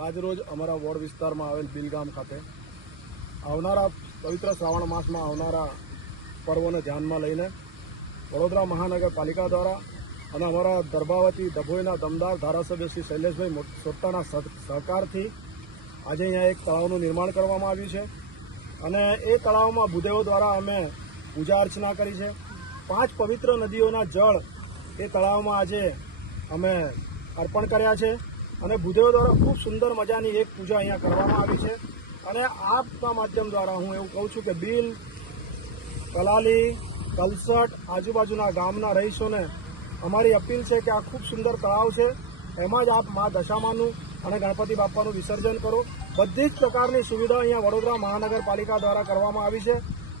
આજરોજ અમારા વોર્ડ વિસ્તારમાં આવેલ બિલગામ ખાતે આવનારા પવિત્ર શ્રાવણ માસમાં આવનારા પર્વોને ધ્યાનમાં લઈને વડોદરા મહાનગરપાલિકા દ્વારા અને અમારા દર્ભાવતી ડભોઈના દમદાર ધારાસભ્ય શ્રી શૈલેષભાઈ સોટ્ટાના સહકારથી આજે અહીંયા એક તળાવનું નિર્માણ કરવામાં આવ્યું છે અને એ તળાવમાં ભૂદેવો દ્વારા અમે પૂજા અર્ચના કરી છે। 5 પવિત્ર નદીઓના જળ એ તળાવમાં આજે અમે અર્પણ કર્યા છે અને ભૂદેવો દ્વારા ખૂબ સુંદર મજાની એક પૂજા અહીંયા કરવામાં આવી છે। અને આપના માધ્યમ દ્વારા હું એવું કહું છું કે બિલ, કલાલી, કલસટ આજુબાજુના ગામના રહીશોને અમારી અપીલ છે કે આ ખૂબ સુંદર તળાવ છે, એમાં જ આપ મા દશામાનું અને ગણપતિ બાપાનું વિસર્જન કરો। બધી જ પ્રકારની સુવિધા અહીંયા વડોદરા મહાનગરપાલિકા દ્વારા કરવામાં આવી છે।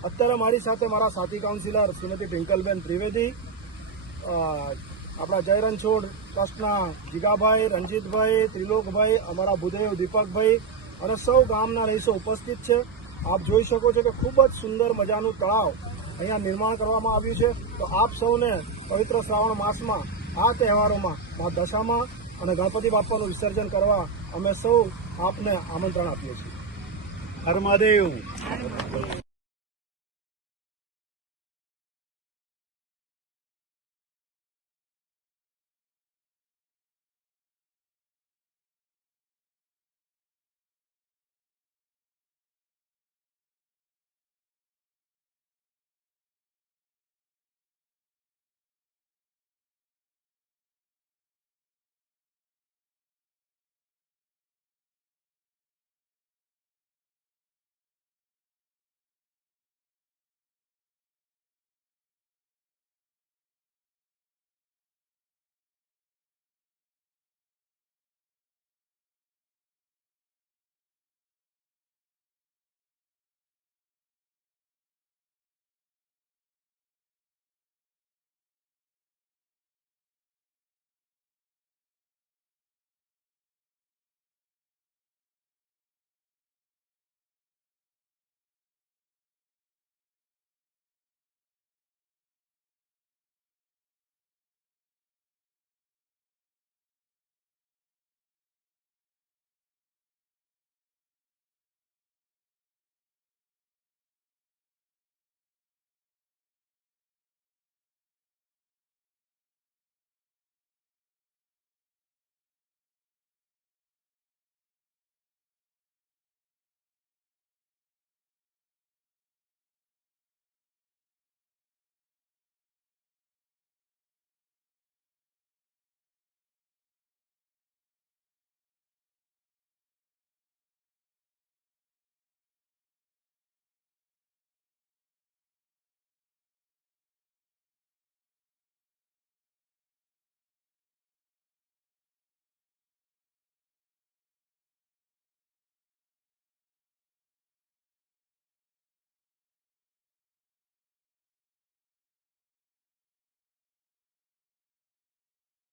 અત્યારે મારી સાથે મારા સાથી કાઉન્સિલર શ્રીમતી ટ્વિંકલબેન ત્રિવેદી, આપણા જય રણછોડ ટ્રસ્ટના જીગાભાઈ, રણજીતભાઈ, ત્રિલોકભાઈ, અમારા ભૂદેવ દીપકભાઈ અને સૌ ગામના રહીશો ઉપસ્થિત છે। આપ જોઈ શકો છો કે ખૂબ જ સુંદર મજાનું તળાવ અહીંયા નિર્માણ કરવામાં આવ્યું છે। તો આપ સૌને પવિત્ર શ્રાવણ માસમાં આ તહેવારોમાં મા દશામાં અને ગણપતિ બાપાનું વિસર્જન કરવા અમે સૌ આપને આમંત્રણ આપીએ છીએ। હર મહાદેવ।